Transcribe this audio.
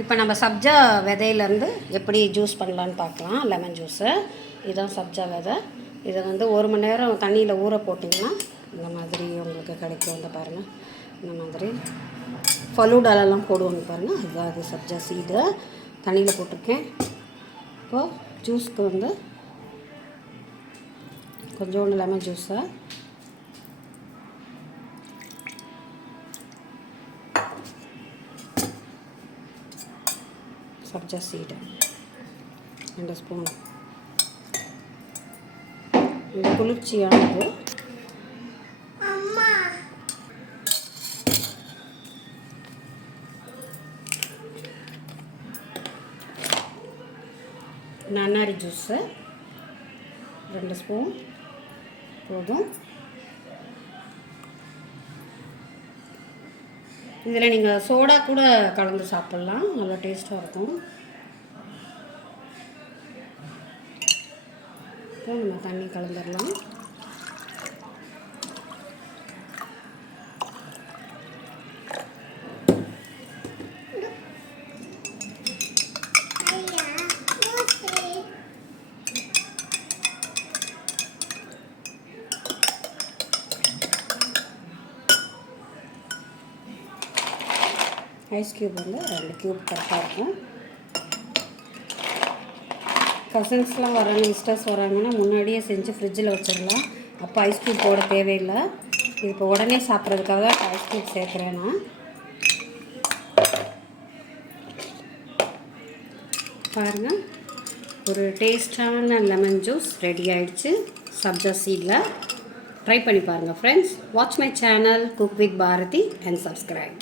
இப்போ நம்ம சப்ஜா விதையிலேருந்து எப்படி ஜூஸ் பண்ணலான்னு பார்க்கலாம். லெமன் ஜூஸு இதுதான் சப்ஜா விதை. இதை வந்து 1 மணி நேரம் தண்ணியில் ஊற போட்டிங்கன்னா இந்த மாதிரி உங்களுக்கு கிடைக்கும். இந்த பாருங்கள், இந்த மாதிரி ஃபலூடாலெல்லாம் போடுவாங்க பாருங்கள், அதுதான் அது சப்ஜா சீடு. தண்ணியில் போட்டிருக்கேன். இப்போது ஜூஸ்க்கு வந்து கொஞ்சோண்டு லெமன் ஜூஸை சப்ஜா சீடு 2 ஸ்பூன். இது குளிர்ச்சியானது. நன்னாரி ஜூஸு 2 ஸ்பூன் போதும். இதில் நீங்கள் சோடா கூட கலந்து சாப்பிட்லாம், நல்லா டேஸ்ட்டாக இருக்கும். இப்போ நம்ம தண்ணி கலந்துடலாம். ஐஸ் க்யூப் வந்து 2 க்யூப் கரெக்டாக இருக்கும். கசின்ஸ்லாம் வராங்க, விசிட்டர்ஸ் வராங்கன்னா முன்னாடியே செஞ்சு ஃப்ரிட்ஜில் வச்சிடலாம். அப்போ ஐஸ் க்யூப் போட தேவையில்லை. இது இப்போ உடனே சாப்பிட்றதுக்காக தான் ஐஸ் க்யூப் சேர்க்குறேன் நான். பாருங்கள், ஒரு டேஸ்டான லெமன் ஜூஸ் ரெடி ஆகிடுச்சு சப்ஜா சீடில். ட்ரை பண்ணி பாருங்கள் friends. Watch my channel cook with Bharathi and subscribe.